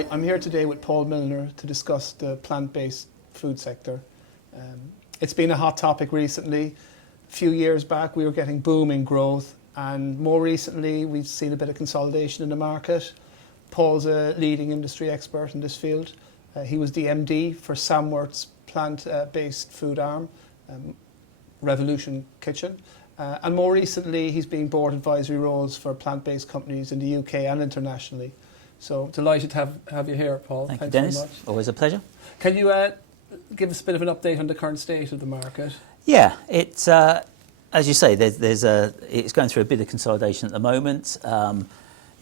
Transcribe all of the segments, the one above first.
Hi, I'm here today with Paul Milner to discuss the plant-based food sector. It's been a hot topic recently. A few years back we were getting booming growth, and more recently we've seen a bit of consolidation in the market. Paul's a leading industry expert in this field. He was the MD for Samworth's plant-based food arm, Revolution Kitchen. And more recently he's been board advisory roles for plant-based companies in the UK and internationally. So delighted to have you here, Paul. Thank you, Dennis. Very much. Always a pleasure. Can you give us a bit of an update on the current state of the market? Yeah, it's as you say, it's going through a bit of consolidation at the moment.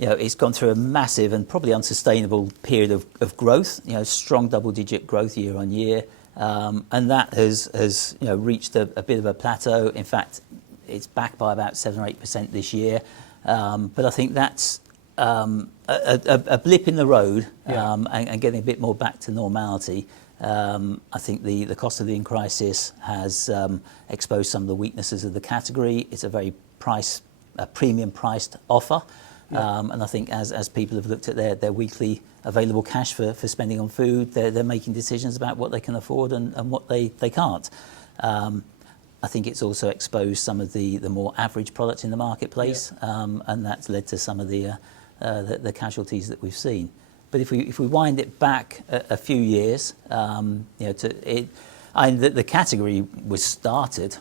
It's gone through a massive and probably unsustainable period of growth. Strong double-digit growth year on year, and that has reached a bit of a plateau. In fact, it's back by about 7 or 8% this year. But I think that's a blip in the road, and getting a bit more back to normality. I think the cost of living crisis has exposed some of the weaknesses of the category. It's a very premium priced offer, and I think as people have looked at their weekly available cash for spending on food, they're making decisions about what they can afford and what they can't. I think it's also exposed some of the more average products in the marketplace, and that's led to some of the casualties that we've seen. But if we wind it back a few years, the category was started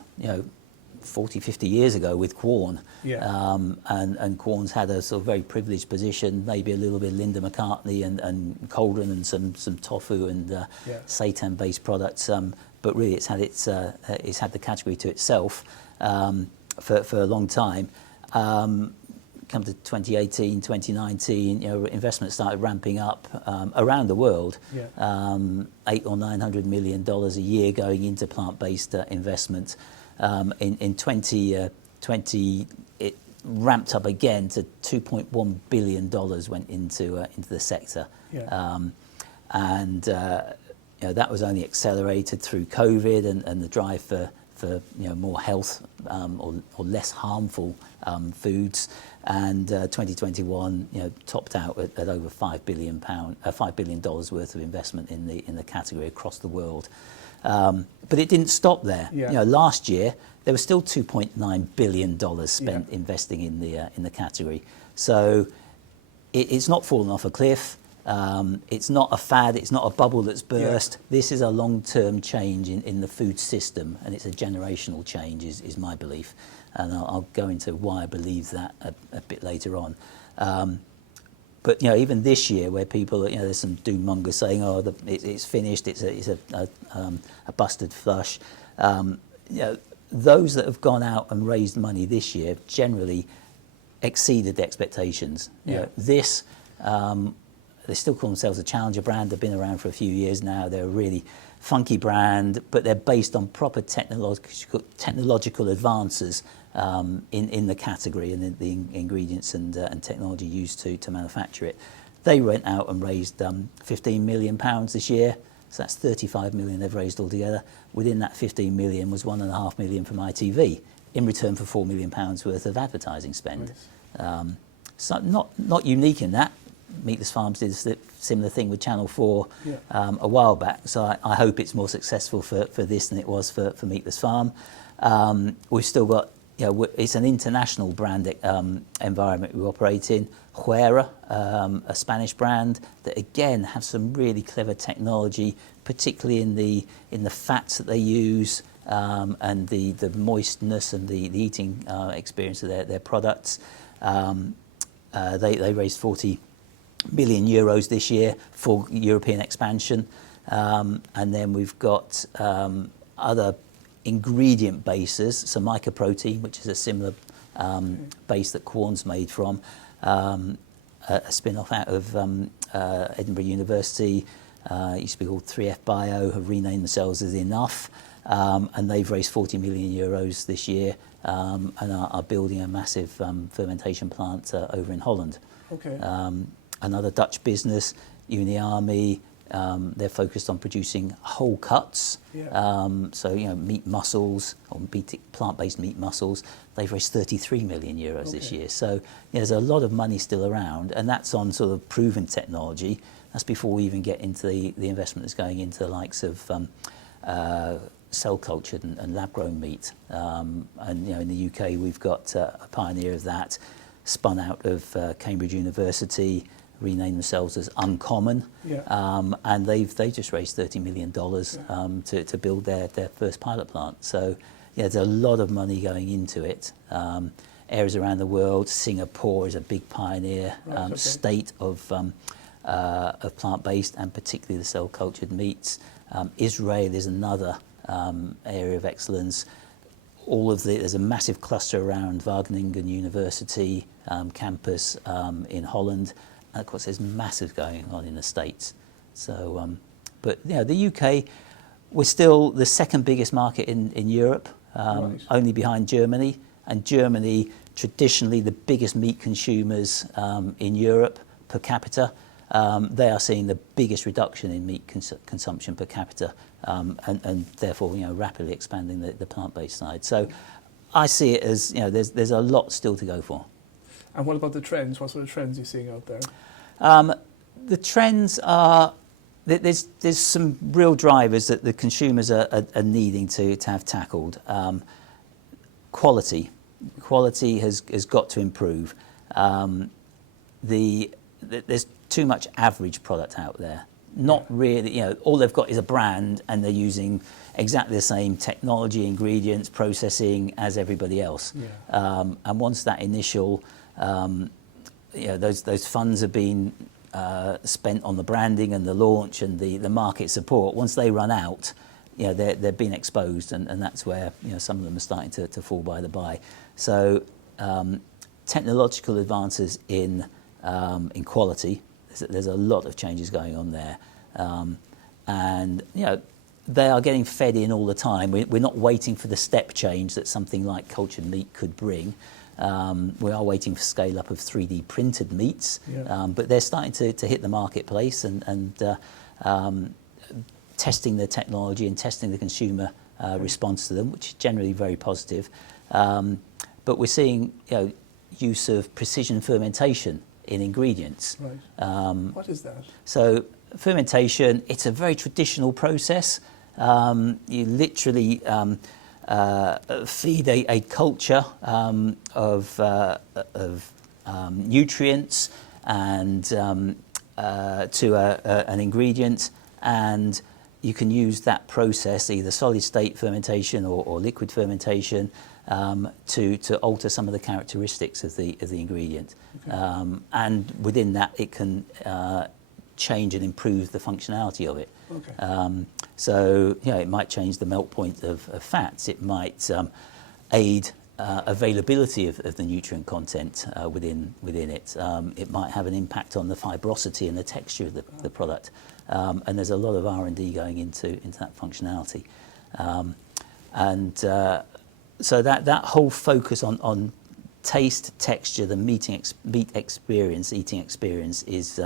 40, 50 years ago with Quorn, and Quorn's had a sort of very privileged position, maybe a little bit of Linda McCartney and Cauldron and some tofu and seitan-based products, but really it's had the category to itself for a long time. Come to 2018, 2019, investment started ramping up around the world. $800 or $900 million a year going into plant-based investment. In 2020, it ramped up again to $2.1 billion went into the sector, and that was only accelerated through COVID and the drive for more health or less harmful foods. And 2021, topped out at over $5 billion worth of investment in the category across the world. But it didn't stop there. Last year there was still $2.9 billion spent investing in the category. So it's not fallen off a cliff. It's not a fad. It's not a bubble that's burst. This is a long-term change in the food system, and it's a generational change, is my belief. And I'll go into why I believe that a bit later on. But even this year, where people, there's some doom mongers saying, "Oh, it's finished. It's a busted flush." Those that have gone out and raised money this year generally exceeded the expectations. They still call themselves a challenger brand. They've been around for a few years now. They're a really funky brand, but they're based on proper technological advances in the category and the ingredients and technology used to manufacture it. They went out and raised £15 million this year, so that's 35 million they've raised altogether. Within that 15 million was £1.5 million from ITV in return for £4 million worth of advertising spend. So not unique in that. Meatless Farms did a similar thing with Channel 4 a while back, so I hope it's more successful for this than it was for Meatless Farm. We've still got, it's an international brand environment we operate in. Huera, a Spanish brand that again have some really clever technology, particularly in the fats that they use, and the moistness and the eating experience of their products. They raised 40 million euros this year for European expansion, and then we've got other ingredient bases, so mycoprotein, which is a similar base that Quorn's made from, a spin-off out of Edinburgh University. It used to be called 3F Bio, have renamed themselves as Enough, and they've raised 40 million euros this year, and are building a massive fermentation plant over in Holland. Another Dutch business, Uniarmy, They're focused on producing whole cuts. Yeah. So, meat muscles or plant-based meat muscles. They've raised 33 million euros this year. So there's a lot of money still around, and that's on sort of proven technology. That's before we even get into the investment that's going into the likes of cell-cultured and lab-grown meat. And in the UK, we've got a pioneer of that, spun out of Cambridge University, renamed themselves as Uncommon, and they just raised $30 million to build their first pilot plant. So there's a lot of money going into it. Areas around the world, Singapore is a big pioneer, state of plant-based and particularly the cell-cultured meats. Israel is another area of excellence. There's a massive cluster around Wageningen University campus in Holland. And of course, there's massive going on in the States. So, but the UK, we're still the second biggest market in Europe, only behind Germany. And Germany, traditionally the biggest meat consumers in Europe per capita. They are seeing the biggest reduction in meat consumption per capita, and therefore rapidly expanding the plant-based side. So, I see it as there's a lot still to go for. And what about the trends? What sort of trends are you seeing out there? The trends are there's some real drivers that the consumers are needing to have tackled. Quality has got to improve. There's too much average product out there. Not really, all they've got is a brand and they're using exactly the same technology, ingredients, processing as everybody else. And once that initial, those funds have been spent on the branding and the launch and the market support, once they run out, they're being exposed, and that's where some of them are starting to fall by the by. So technological advances in quality. There's a lot of changes going on there, and they are getting fed in all the time. We're not waiting for the step change that something like cultured meat could bring. We are waiting for scale up of 3D printed meats, but they're starting to hit the marketplace and testing the technology and testing the consumer response to them, which is generally very positive. But we're seeing use of precision fermentation in ingredients. What is that? So fermentation, it's a very traditional process. You literally feed a culture of nutrients and to an ingredient, and you can use that process, either solid state fermentation or liquid fermentation, to alter some of the characteristics of the ingredient. And within that, it can change and improve the functionality of it. So it might change the melt point of fats. It might aid availability of the nutrient content within it. It might have an impact on the fibrosity and the texture of the product. And there's a lot of R&D going into that functionality. So that whole focus on taste, texture, the eating experience is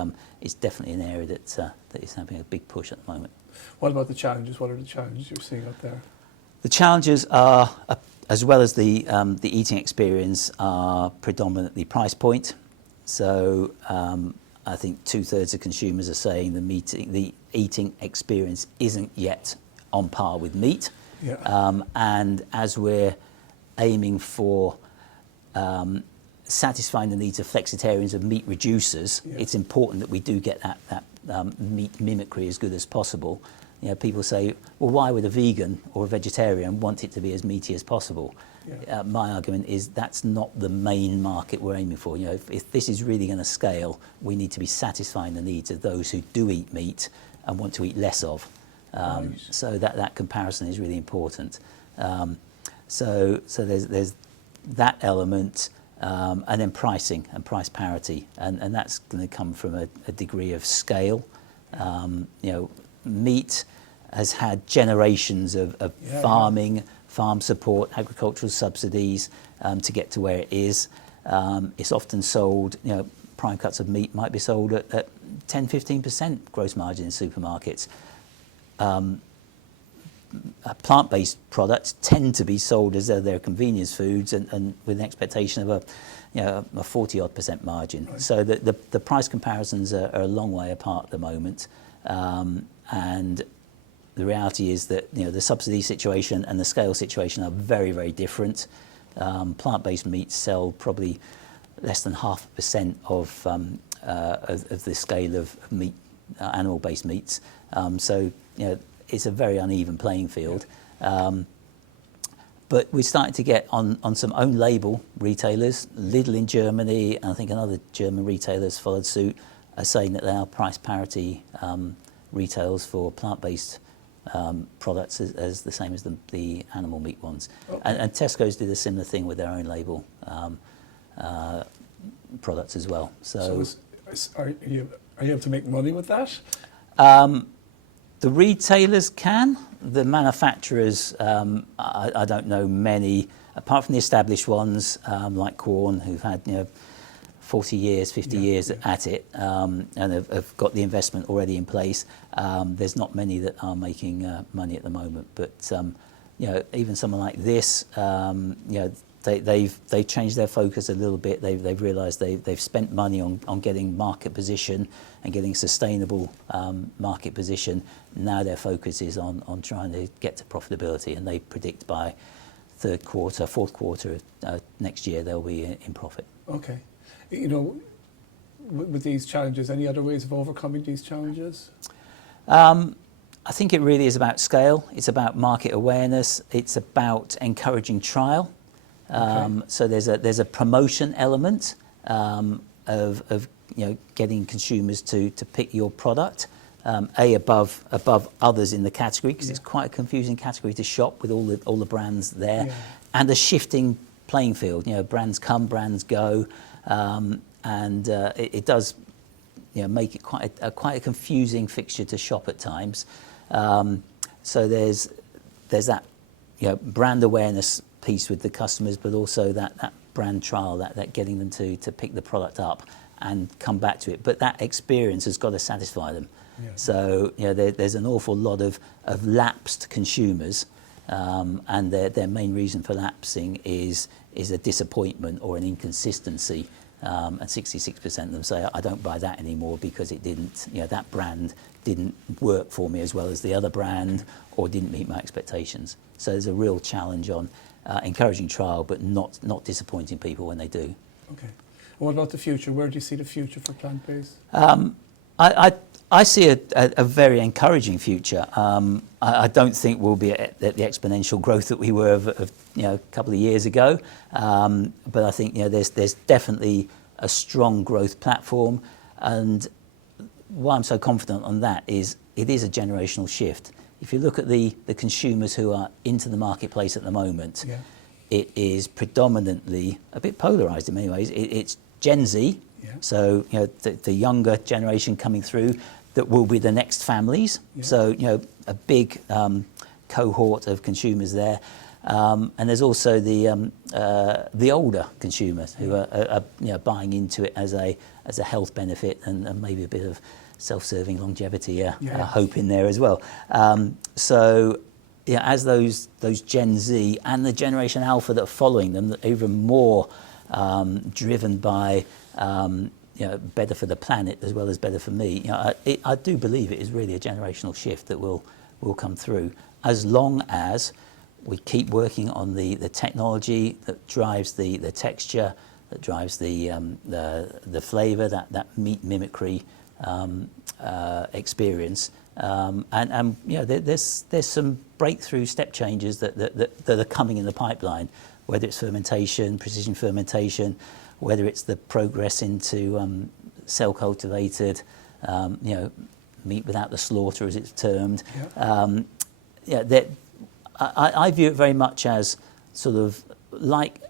definitely an area that is having a big push at the moment. What about the challenges? What are the challenges you're seeing out there? The challenges are, as well as the eating experience, are predominantly price point. So I think 2/3 of consumers are saying the eating experience isn't yet on par with meat. And as we're aiming for satisfying the needs of flexitarians and meat reducers, it's important that we do get that meat mimicry as good as possible. People say, well, why would a vegan or a vegetarian want it to be as meaty as possible? My argument is that's not the main market we're aiming for. If this is really going to scale, we need to be satisfying the needs of those who do eat meat and want to eat less of. So that comparison is really important. So there's that element, and then pricing and price parity, and that's going to come from a degree of scale. Meat has had generations of farming, farm support, agricultural subsidies to get to where it is. It's often sold, prime cuts of meat might be sold at 10-15% gross margin in supermarkets. Plant-based products tend to be sold as though they're convenience foods and with an expectation of a 40-odd% margin. Right. So the price comparisons are a long way apart at the moment. And the reality is that the subsidy situation and the scale situation are very, very different. Plant-based meats sell probably less than 0.5% of the scale of meat, animal-based meats. So it's a very uneven playing field. But we're starting to get on some own label retailers. Lidl in Germany, and I think another German retailers followed suit, are saying that they are price parity retails for plant-based products as the same as the animal meat ones. Okay. And Tesco's did a similar thing with their own label products as well. So are you able to make money with that? The retailers can. The manufacturers, I don't know many, apart from the established ones like Quorn, who've had 40 years, 50 years at it, and have got the investment already in place. There's not many that are making money at the moment. But even someone like this, they've changed their focus a little bit. They've realised they've spent money on getting market position and getting sustainable market position. Now their focus is on trying to get to profitability, and they predict by fourth quarter of next year they'll be in profit. Okay. With these challenges, any other ways of overcoming these challenges? I think it really is about scale. It's about market awareness. It's about encouraging trial. Okay. So there's a promotion element of getting consumers to pick your product above others in the category, because it's quite a confusing category to shop with all the brands there, and a shifting playing field. Brands come, brands go, and it does make it quite a confusing fixture to shop at times. So there's that brand awareness piece with the customers, but also that brand trial, that getting them to pick the product up and come back to it. But that experience has got to satisfy them. Yeah. So there's an awful lot of lapsed consumers, and their main reason for lapsing is a disappointment or an inconsistency. And 66% of them say, I don't buy that anymore because it didn't, that brand didn't work for me as well as the other brand, or didn't meet my expectations. So there's a real challenge on encouraging trial, but not disappointing people when they do. Okay. And what about the future? Where do you see the future for plant-based? I see a very encouraging future. I don't think we'll be at the exponential growth that we were a couple of years ago, but I think there's definitely a strong growth platform, and why I'm so confident on that is it is a generational shift. If you look at the consumers who are into the marketplace at the moment, it is predominantly a bit polarised in many ways. It's Gen Z, so the younger generation coming through that will be the next families. So a big cohort of consumers there, and there's also the older consumers who are buying into it as a health benefit and maybe a bit of self-serving longevity hope in there as well. So as those Gen Z and the Generation Alpha that are following them, that are even more driven by better for the planet as well as better for me. I do believe it is really a generational shift that will come through, as long as we keep working on the technology that drives the texture, that drives the flavour, that meat mimicry experience, and there's some breakthrough step changes that are coming in the pipeline, whether it's fermentation, precision fermentation, whether it's the progress into cell cultivated, meat without the slaughter, as it's termed. I view it very much as sort of like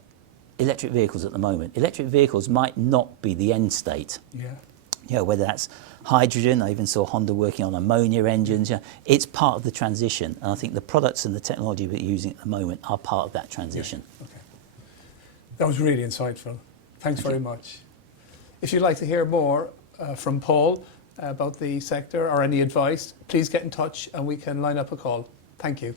electric vehicles at the moment. Electric vehicles might not be the end state. Whether that's hydrogen, I even saw Honda working on ammonia engines. It's part of the transition, and I think the products and the technology we're using at the moment are part of that transition. Okay. That was really insightful. Thanks very much. If you'd like to hear more from Paul, about the sector or any advice, please get in touch and we can line up a call. Thank you.